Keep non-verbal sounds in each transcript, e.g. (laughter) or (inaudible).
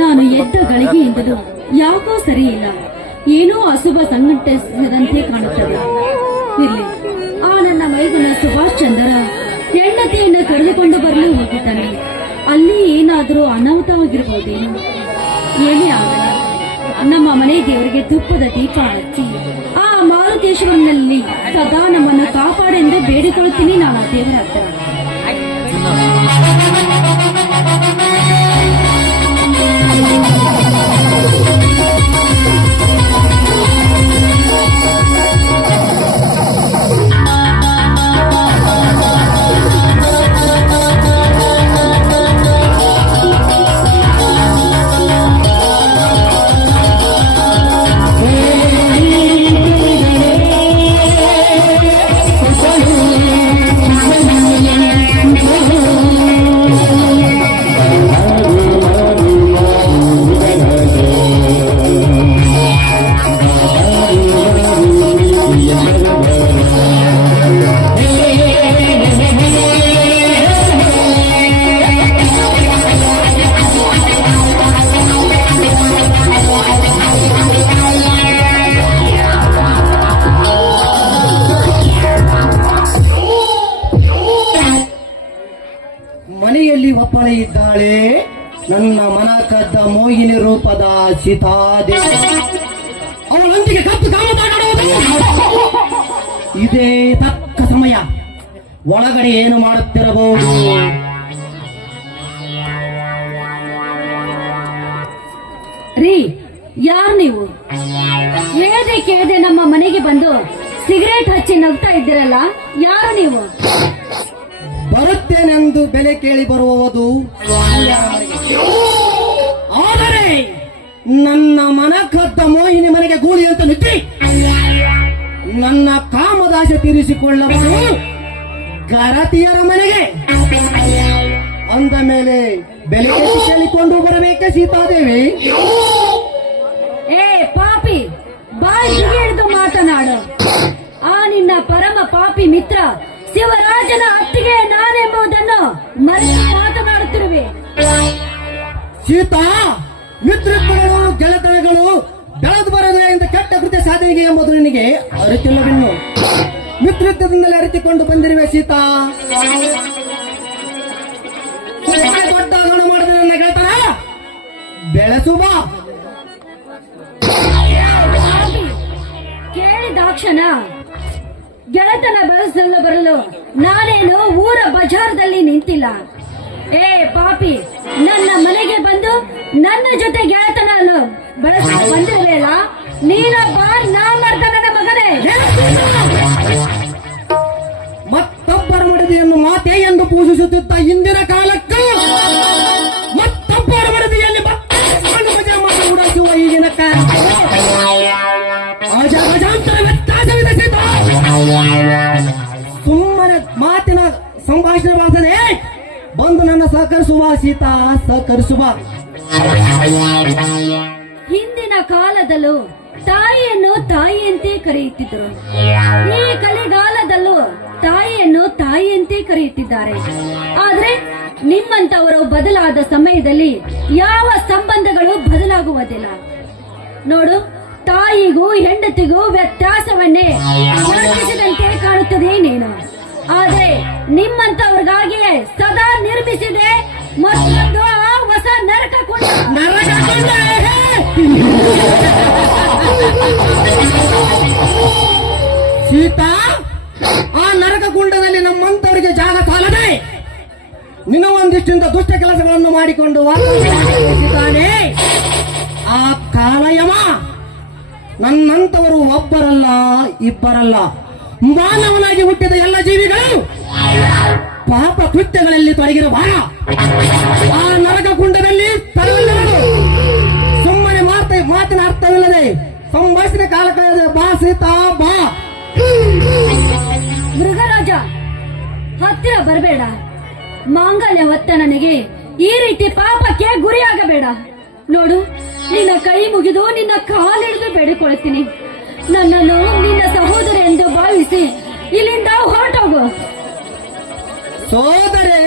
ನಾನು ಎದ್ದ ಗಳಿಗೆಯಿಂದಲೂ ಯಾಕೋ ಸರಿ ಇಲ್ಲ ಏನೋ ಅಶುಭ ಸಂಘಟಿಸಿದಂತೆ ಕಾಣುತ್ತದೆ. ಇರ್ಲಿ, ಆ ನನ್ನ ಮೈದನ ಸುಭಾಷ್ ಚಂದ್ರ ಹೆಂಡತಿಯನ್ನು ಕರೆದುಕೊಂಡು ಬರಲು ಹೋಗಿದ್ದಾನೆ. ಅಲ್ಲಿ ಏನಾದರೂ ಅನಾಹುತವಾಗಿರಬಹುದೇನು ಏನೇ ಆಗಲಿ, ನಮ್ಮ ಮನೆ ದೇವರಿಗೆ ತುಪ್ಪದ ದೀಪ ಹಚ್ಚಿ, ಆ ಮಾರುತೇಶ್ವರನಲ್ಲಿ ಸದಾ ನಮ್ಮನ್ನು ಕಾಪಾಡೆಂದು ಬೇಡಿಕೊಳ್ತೀನಿ ನಾನು ದೇವರ ಹತ್ರ. Música ಇದೇ ತಕ್ಕ ಸಮಯ. ಒಳಗಡೆ ಏನು ಮಾಡುತ್ತಿರಬಹುದು? ರೀ ಯಾರ್ ನೀವು? ಹೇಳದೆ ಕೇಳದೆ ನಮ್ಮ ಮನೆಗೆ ಬಂದು ಸಿಗರೇಟ್ ಹಚ್ಚಿ ನಗ್ತಾ ಇದ್ದೀರಲ್ಲ ಯಾರು ನೀವು? ಬರುತ್ತೇನೆಂದು ಬೆಲೆ ಕೇಳಿ ಬರುವುದು ಆದರೆ ನನ್ನ ಮನ ಕದ್ದ ಮೋಹಿನಿ ಮನೆಗೆ ಗೂಳಿ ಅಂತ ನಿಂತಿ ನನ್ನ ಕಾಮದಾಸ ತೀರಿಸಿಕೊಳ್ಳಬಹುದು ಗರತಿಯರ ಮನೆಗೆ. ಅಂದ ಮೇಲೆ ಬೆಲೆ ಕೆಟ್ಟಿ ಕೇಳಿಕೊಂಡು ಬರಬೇಕೆ ಸೀತಾದೇವಿ? ಏ ಪಾಪಿ ಬಾಯಿಗೆ ಹಿಡಿದು ಮಾತನಾಡು. ಆ ನಿನ್ನ ಪರಮ ಪಾಪಿ ಮಿತ್ರ ಶಿವರಾಜನ ಅತ್ತಿಗೆ ನಾನೆಂಬುದನ್ನು ಮರೆತು ಮಾತನಾಡುತ್ತಿರುವೆ. ಸೀತಾ ಮಿತ್ರ ಗೆಳೆತನಗಳು ಬೆಳೆದು ಬರದೆ ಅಂತ ಕೆಟ್ಟ ಕೃತ್ಯ ಸಾಧನೆಗೆ ಎಂಬುದು ನಿನಗೆ ಅರಿತಿಲ್ಲವೆನ್ನು ಮಿತ್ರತ್ವದಿಂದಲೇ ಅರಿತಿಕೊಂಡು ಬಂದಿರುವೆ ಸೀತಾ. ದೊಡ್ಡ ಹಣ ಮಾಡಿದ ಪಾಪಿ, ಕೇಳಿದಾಕ್ಷಣ ಗೆಳೆತನ ಬೆಳೆಸಲು ಬರಲು ನಾನೇನು ಊರ ಬಜಾರದಲ್ಲಿ ನಿಂತಿಲ್ಲ. ಏ ಪಾಪಿ ನನ್ನ ಮನೆಗೆ ಬಂದು ನನ್ನ ಜೊತೆ ಗೆಳೆತನ ಬೆಳೆಸಲು ಬಂದಿರಲಿಲ್ಲ ನೀನೊಬ್ಬ ನನ್ನ ಮಗನೇ. ಮತ್ತೊಬ್ಬರ ಮಡದಿಯನ್ನು ಮಾತೆ ಎಂದು ಪೂಜಿಸುತ್ತಿದ್ದ ಇಂದಿನ ಕಾಲಕ್ಕೂ ನನ್ನ ಸಹಕರಿಸುವ ಸೀತಾ, ಸಹಕರಿಸುವ. ಹಿಂದಿನ ಕಾಲದಲ್ಲೂ ತಾಯಿಯನ್ನು ತಾಯಿಯಂತೆ ಕರೆಯುತ್ತಿದ್ದರು. ಈ ಕಲಿಗಾಲದಲ್ಲೂ ತಾಯಿಯನ್ನು ತಾಯಿಯಂತೆ ಕರೆಯುತ್ತಿದ್ದಾರೆ. ಆದ್ರೆ ನಿಮ್ಮಂತವರು ಬದಲಾದ ಸಮಯದಲ್ಲಿ ಯಾವ ಸಂಬಂಧಗಳು ಬದಲಾಗುವುದಿಲ್ಲ. ನೋಡು, ತಾಯಿಗೂ ಹೆಂಡತಿಗೂ ವ್ಯತ್ಯಾಸವನ್ನೇ ಕಾಣುತ್ತದೆ ನೀನು. ಆದ್ರೆ ನಿಮ್ಮಂತವ್ರಿಗಾಗಿಯೇ ಸದಾ ನಿರ್ಮಿಸಿದೆ ಮತ್ತೊಂದು ಹೊಸ ನರಕ! ಸೀತಾ, ಆ ನರಕ ಕುಂಡದಲ್ಲಿ ನಮ್ಮಂತವರಿಗೆ ಜಾಗ ಸಾಲದೆ. ನಿನ್ನ ಒಂದಿಷ್ಟಿಂದ ದುಷ್ಟ ಕೆಲಸಗಳನ್ನು ಮಾಡಿಕೊಂಡು ಸೀತಾನೆ ಆ ಕಾಲಯಮ ನನ್ನಂತವರು ಒಬ್ಬರಲ್ಲ, ಇಬ್ಬರಲ್ಲ. ಮಾನವನಾಗಿ ಹುಟ್ಟಿದ ಎಲ್ಲ ಜೀವಿಗಳು ಪಾಪ ಕೃತ್ಯಗಳಲ್ಲಿ ತೊಡಗಿರುವ ಆ ನರಕ ಕುಂಡದಲ್ಲಿ ಸುಮ್ಮನೆ ಮಾತ ಮಾತಿನ ಅರ್ಥವಿಲ್ಲದೆ ಸಂಭಾಷಣೆ ಕಾಲ ಕಳೆದ ಬಾ ಸೀತಾ, ಬಾ. ಮೃಗರಾಜ, ಹತ್ತಿರ ಬರಬೇಡ. ಮಾಂಗಲ್ಯ ಹೊತ್ತ ನನಗೆ ಈ ರೀತಿ ಪಾಪಕ್ಕೆ ಗುರಿಯಾಗಬೇಡ. ನೋಡು, ನಿನ್ನ ಕೈ ಮುಗಿದು ನಿನ್ನ ಕಾಲಿಡಿದು ಬೇಡಿಕೊಳ್ಳುತ್ತೀನಿ. ನನ್ನನ್ನು ನಿನ್ನ ಸಹೋದರ ಎಂದು ಭಾವಿಸಿ. ಇಲ್ಲಿಂದ ಹೊರಟೋಗು. ಸೋದರೇ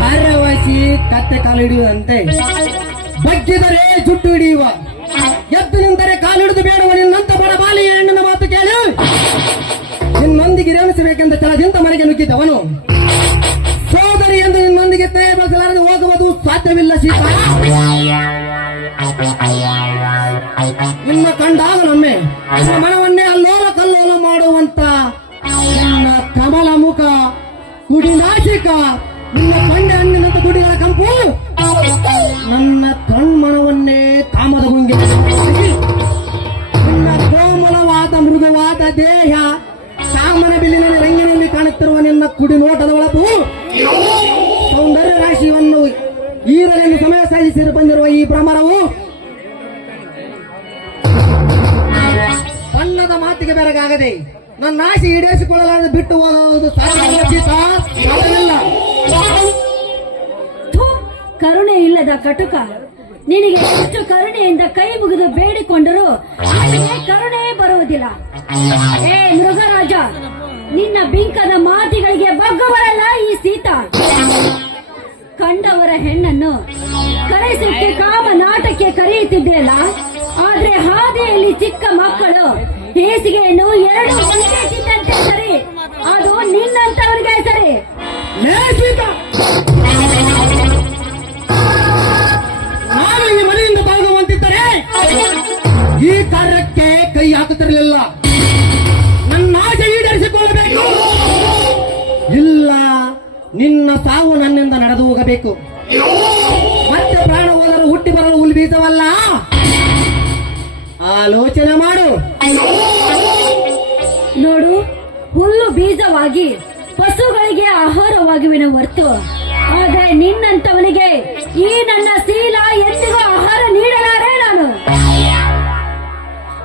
ಕಾರ್ಯವಹಿಸಿ ಕತ್ತೆ ಕಾಲು ಹಿಡಿಯುವಂತೆ. ಬಗ್ಗಿದರೆ ಜುಟ್ಟು ಹಿಡಿಯುವ. ಎದ್ದು ನಿಂತರೆ ಕಾಲು ಹಿಡಿದು ಬೇಡವ ನಿನ್ನಂತ ಬಡ ಬಾಲಿಯ ಹೆಣ್ಣಿನ ಮಾತು ಕೇಳಿ. ನಿನ್ನೊಂದಿಗೆ ರೇಣಿಸಬೇಕೆಂದು ತಳದಿಂದ ಮನೆಗೆ ನುಗ್ಗಿದ್ದವನು ಸೋದರಿ ಎಂದು ನಿನ್ನೊಂದಿಗೆ ಬೆಳೆಸಲಾರದೆ ಹೋಗುವುದು ಸಾಧ್ಯವಿಲ್ಲ ಸೀತ ನಿನ್ನ ಕಂಡಾಗ ನಮ್ಮೆ ನಿನ್ನ ಮನವನ್ನೇ ಅಲ್ಲೋಲ ಕಲ್ಲೋಲ ಮಾಡುವಂತ ನಿನ್ನ ಕಮಲ ಮುಖ ಕುಡಿ ನಾಶಿಕ ನಿನ್ನ ಕಂಡ ಹಣ್ಣಿನಂತ ಕುಡಿಗಳ ಕಂಪು, ನನ್ನ ಬಣ್ಣದ ಮಾತಿಗೆ ಬೆರಗಾಗದೆ ನನ್ನ ಆಸೆ ಈಡೇರಿಸಿಕೊಳ್ಳಲಾರದೆ ಬಿಟ್ಟು ಹೋಗುವುದು ಸಾಧ್ಯವಿಲ್ಲ ಕರುಣೆ ಇಲ್ಲದ ಕಟುಕ. ನಿನಗೆ ಎಷ್ಟು ಕರುಣೆಯಿಂದ ಕೈ ಮುಗಿದು ಬೇಡಿಕೊಂಡರೂ ಕರುಣೆ ಬರುವುದಿಲ್ಲ. ಏ ಮೃಗರಾಜ ನಿನ್ನ ಬಿಂಕದ ಮಾತಿಗಳಿಗೆ ಬಗ್ಗವರಲ್ಲ ಈ ಸೀತಾ. ಕಂಡವರ ಹೆಣ್ಣನ್ನು ಕರೆಸಕ್ಕೆ ಕಾಮ ನಾಟಕ್ಕೆ ಕರೆಯುತ್ತಿದ್ದೆಯಲ್ಲ ಆದ್ರೆ ಹಾದಿಯಲ್ಲಿ ಚಿಕ್ಕ ಮಕ್ಕಳು ಹೇಸಿಗೆಯನ್ನು ಎರಡು ಒಂದೇ ಸರಿ ಅದು ನಿನ್ನಂತವರಿಗೆ ಸರಿ! ನಾನು ಈ ಮನೆಯಿಂದ ಭಾಗವಂತಿದ್ದರೆ ಈ ಕಾರ್ಯಕ್ಕೆ ಕೈ ಹಾಕುತ್ತಿರಲಿಲ್ಲ. ನನ್ನ ಆಸೆ ಈಡೇರಿಸಿಕೊಳ್ಳಬೇಕು. ಇಲ್ಲ, ನಿನ್ನ ಸಾವು ನನ್ನಿಂದ ನಡೆದು ಹೋಗಬೇಕು. ಮತ್ತೆ ಪ್ರಾಣ ಹೋದರೂ ಹುಟ್ಟಿ ಬರಲು ಹುಲ್ ಬೀಸವಲ್ಲ ಆಲೋಚನೆ ಮಾಡು. ಪಶುಗಳಿಗೆ ಆಹಾರವಾಗುವಿನ ಹೊರತು. ಆದ್ರೆ ನಿನ್ನಂತವನಿಗೆ, ಈ ನನ್ನ ಶೀಲ ಎಂದಿಗೂ ಆಹಾರ ನೀಡಲಾರೆ ನಾನು.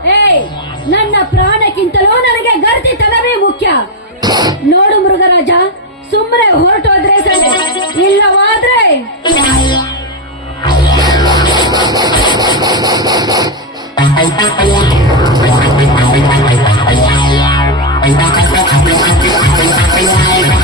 ಏಯ್, ನನ್ನ ಪ್ರಾಣಕ್ಕಿಂತಲೂ ನನಗೆ ಗರ್ತಿತನವೇ ಮುಖ್ಯ. ನೋಡು ಮೃಗರಾಜ ಸುಮ್ಮನೆ ಹೊರಟೋದ್ರೆ ಸರಿ, ಇಲ್ಲವಾದ್ರೆ. (laughs) ไปไหนไปไหนไปไหนไปไหนไปไหน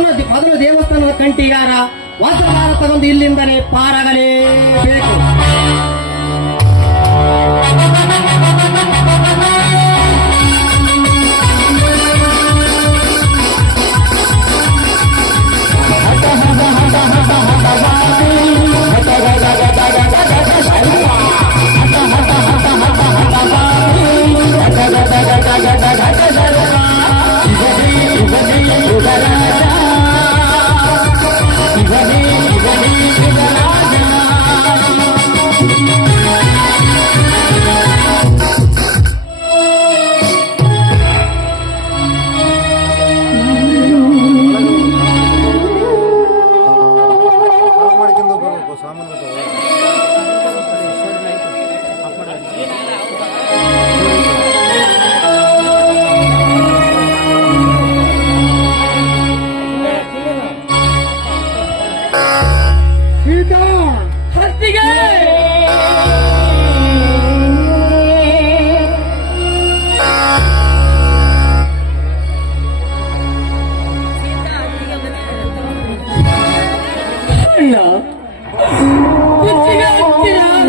ಅದನ್ನು ಮೊದಲು ದೇವಸ್ಥಾನದ ಕಂಟಿಗಾರ ವಾಸಭಾರತ ಒಂದು ಇಲ್ಲಿಂದಲೇ ಪಾರಾಗಲೇಬೇಕು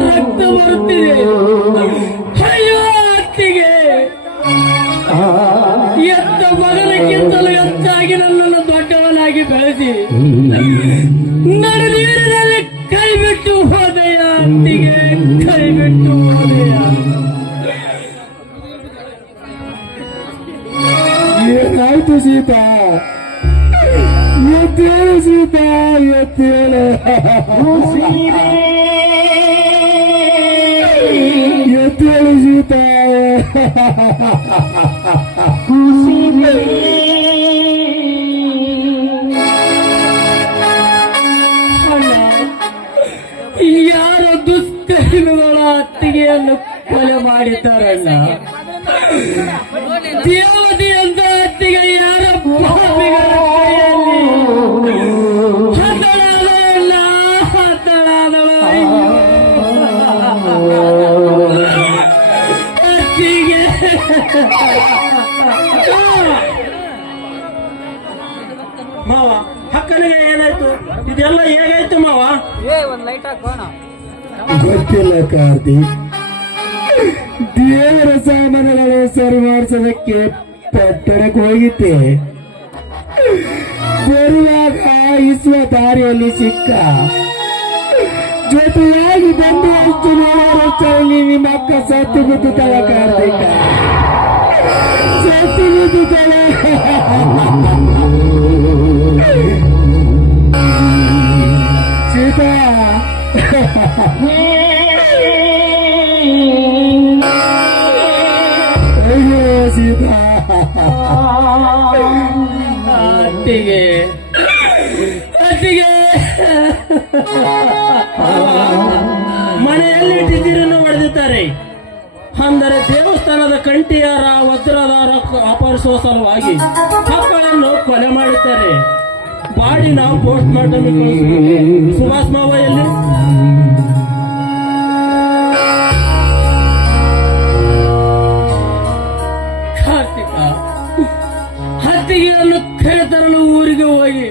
ರಕ್ತ ಅಯ್ಯೋ ಅತ್ತಿಗೆ ಎತ್ತ ಮಗನಿಗಿಂತಲೂ ಹೆಚ್ಚಾಗಿ ನನ್ನನ್ನು ದೊಡ್ಡವನಾಗಿ ಬೆಳೆಸಿ ನಡುನೀರಿನಲ್ಲಿ ಕೈ ಅತ್ತಿಗೆ ಏನಾಯ್ತು ಸೀತಾ? ಯಾರ ದುಷ್ಕರ್ಮಿಗಳ ಅತ್ತಿಗೆಯನ್ನು ಕೊಲೆ ಮಾಡಿದ್ದಾರಲ್ಲ? ದೇವತೆ ಮಾವ ಹಕ್ಕನಿಗೆ ಏನಾಯ್ತು? ಇದೆಲ್ಲ ಹೇಗಾಯ್ತು ಮಾವ? ಗೊತ್ತಿಲ್ಲ ಕಾರ್ತಿ. ದೇವರ ಸಾಮಾನುಗಳು ಸರಿ ಮಾಡಿಸೋದಕ್ಕೆ ಪಟ್ಟಣಕ್ಕೆ ಹೋಗಿದ್ದೆ. ಬರುವಾಗ ಇಸುವ ದಾರಿಯಲ್ಲಿ ಸಿಕ್ಕ. ಜೊತೆಯಾಗಿ ಬಂದು ಅಷ್ಟು ನೋಡೋರಷ್ಟರಲ್ಲಿ ನಿಮ್ಮ ಅಕ್ಕ ಸತ್ತು ಬಿದ್ದುತ್ತಳ ಕಾರ್ತಿಕ. ಸೀತಾ. ಮನೆಯಲ್ಲಿ ಟಿಜಿರನ್ನು ಹೊಡೆದಿದ್ದಾರೆ. ಅಂದರೆ ದೇವಸ್ಥಾನದ ಕಂಠಿಯಾರ ಅಪಹರಿಸುವ ಸಲುವಾಗಿ ಮಕ್ಕಳನ್ನು ಕೊಲೆ ಮಾಡುತ್ತಾರೆ. ಬಾಡಿನ ಪೋಸ್ಟ್ ಮಾರ್ಟಮ್ ಸುಭಾಷ್ ಮಾವ ಎಲ್ಲಿ? ಕಾರ್ತಿಕ, ಹತ್ತಿಗೆಯನ್ನು ಕರೆತರಲು ಊರಿಗೆ ಹೋಗಿ.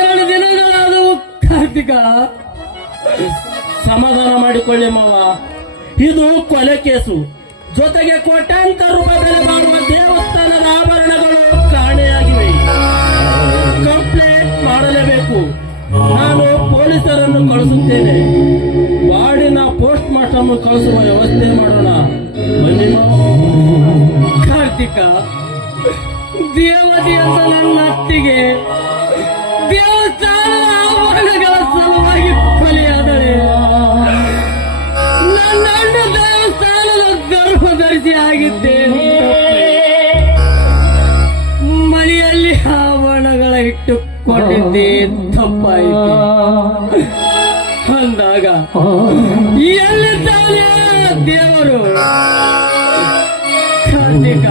ಎರಡು ದಿನಗಳಾದವು ಕಾರ್ತಿಕ. ಸಮಾಧಾನ ಮಾಡಿಕೊಳ್ಳಿ ಮಾವ. ಇದು ಕೊಲೆ ಕೇಸು. ಜೊತೆಗೆ ಕೋಟ್ಯಾಂತರ ರೂಪಾಯಿ ಬೆಲೆ ಬಾಳುವ ನಾನು ಪೊಲೀಸರನ್ನು ಕಳಿಸುತ್ತೇನೆ. ಬಾಡಿನ ಪೋಸ್ಟ್ ಮಾರ್ಟಮ್ ಕಳಿಸುವ ವ್ಯವಸ್ಥೆ ಮಾಡೋಣ. ಬನ್ನಿ. ಕಾರ್ತಿಕ ದೇವತೆ ಅಂತ ನನ್ನ ಅತ್ತಿಗೆ. ದೇವಸ್ಥಾನದ ಇಟ್ಟುಕೊಂಡಿದ್ದೆ ತಪ್ಪಾಯಿತು. ಅಂದಾಗ ಎಲ್ಲಿದ್ದಾನೆ ದೇವರು? ಕಾರ್ತಿಕ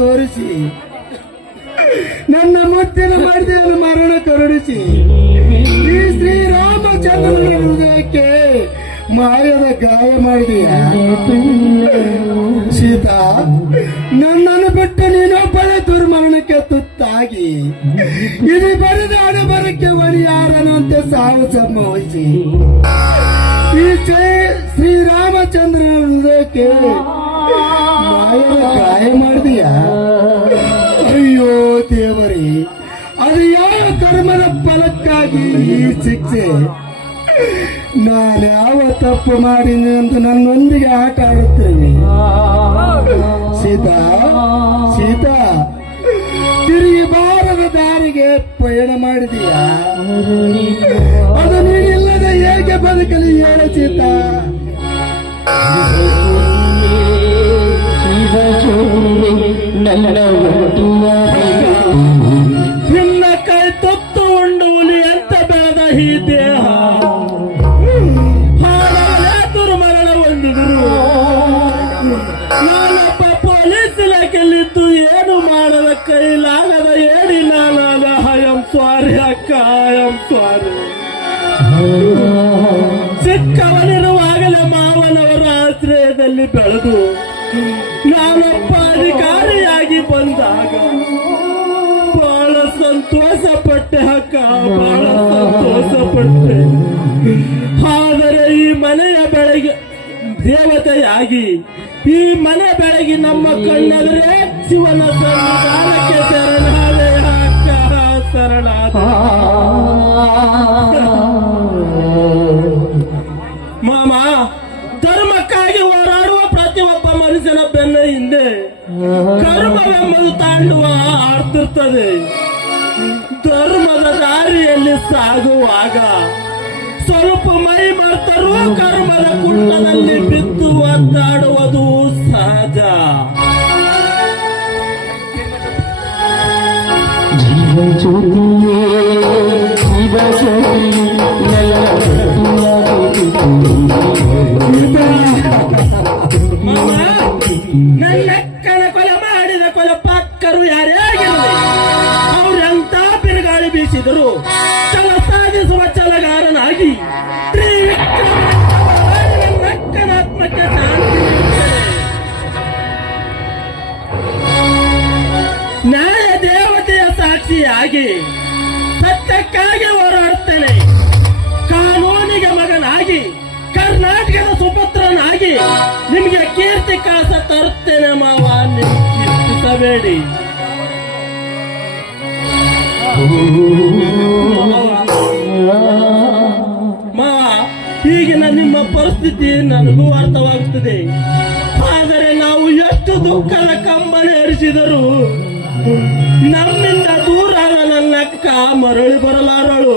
ತೋರಿಸಿ. ನನ್ನ ಮುತ್ತಿನ ಮಾಡಿದ ಮರಣ ಕರುಣಿಸಿ. ಈ ಶ್ರೀರಾಮಚಂದ್ರನ ಹೃದಯಕ್ಕೆ ಮಾರ್ಯದ ಗಾಯ ಮಾಡಿದೀಯ. ಸೀತಾ, ನನ್ನನ್ನು ಬಿಟ್ಟು ನೀನೊಬ್ಬಳೆ ದುರ್ಮರಣಕ್ಕೆ ತುತ್ತಾಗಿ. ಇಲ್ಲಿ ಬರೆದ ಅಡಬರಕ್ಕೆ ಒಲಿಯಾರನಂತೆ ಸಾವು ಸಂಭವಿಸಿ. ಈ ಶ್ರೀ ಶ್ರೀರಾಮಚಂದ್ರನ ಹೃದಯಕ್ಕೆ ಮಾಯದ ಗಾಯ ಈ ನಾನು ಯಾವ ತಪ್ಪು ಮಾಡಿನಿ ಅಂತ ನನ್ನೊಂದಿಗೆ ಆಟ ಆಡುತ್ತೇನೆ. ಸೀತಾ ಸೀತಾ, ತಿರುಗಿ ಬಾರದ ದಾರಿಗೆ ಪಯಣ ಮಾಡಿದೀಯ? ಅದು ನೀನಿಲ್ಲದೆ ಹೇಗೆ ಬದುಕಲಿ ಹೇಳ ಸೀತಾ. ನಿನ್ನ ಸಂತೋಷ ಆದರೆ ಈ ಮನೆಯ ಬೆಳಗ್ಗೆ ದೇವತೆಯಾಗಿ, ಈ ಮನೆ ಬೆಳಗಿ ನಮ್ಮ ಕಣ್ಣೆದರೆ ಶಿವನ ಸನ್ನಿಧಾನಕ್ಕೆ ಶರಣಾಲಯ ಶರಣ ಮಾಮ, ಧರ್ಮಕ್ಕಾಗಿ ಹೋರಾಡುವ ಪ್ರತಿಯೊಬ್ಬ ಮನುಷ್ಯನ ಬೆನ್ನ ಹಿಂದೆ ಕರ್ಮವೆಂಬುದು ತಾಂಡುವ ಆಡ್ತಿರ್ತದೆ ಧರ್ಮದ ದಾರಿಯಲ್ಲಿ ಸಾಗುವಾಗ ಸ್ವಲ್ಪ ಮೈ ಮರ್ತರೂ ಕರ್ಮದ ಕುಂಡದಲ್ಲಿ ಬಿದ್ದು ಒದ್ದಾಡುವುದು ಸಹಜ. ಮಾಮ, ಸಾಕ್ಷಿಯಾಗಿ ಸತ್ಯಕ್ಕಾಗಿ ಹೋರಾಡುತ್ತೇನೆ. ಕಾನೂನಿಗೆ ಮಗನಾಗಿ, ಕರ್ನಾಟಕದ ಸುಪುತ್ರನಾಗಿ ನಿಮಗೆ ಕೀರ್ತಿ ಕಾಸ ತರುತ್ತೇನೆ ಮಾವ ನೀವು ಮಾವ, ಈಗಿನ ನಿಮ್ಮ ಪರಿಸ್ಥಿತಿ ನನಗೂ ಅರ್ಥವಾಗುತ್ತದೆ. ಆದರೆ ನಾವು ಎಷ್ಟು ದುಃಖದ ಕಂಬನಿ ಹರಿಸಿದರೂ ನಮ್ಮಿಂದ ದೂರ ಆದ ನನ್ನ ಅಕ್ಕ ಮರಳಿ ಬರಲಾರಳು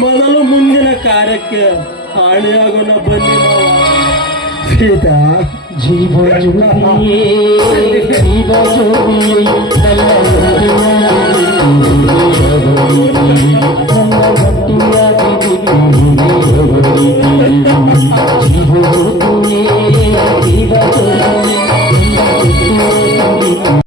ಮೊದಲು ಮುಂದಿನ ಕಾರ್ಯಕ್ಕೆ ಹಾಳಿಯಾಗೋಣ ಬನ್ನಿ ಮಾವ. ಸೀತಾ ಜೀವ ಜ್ಯೋತಿಯೇ ಜೀವ ಜ್ಯೋತಿಯೇ ನನ್ನ ಗಟ್ಟಿಯಾಗಿ ಜೀವ ಜ್ಯೋತಿಯೇ ಜೀವ ಜ್ಯೋತಿಯೇ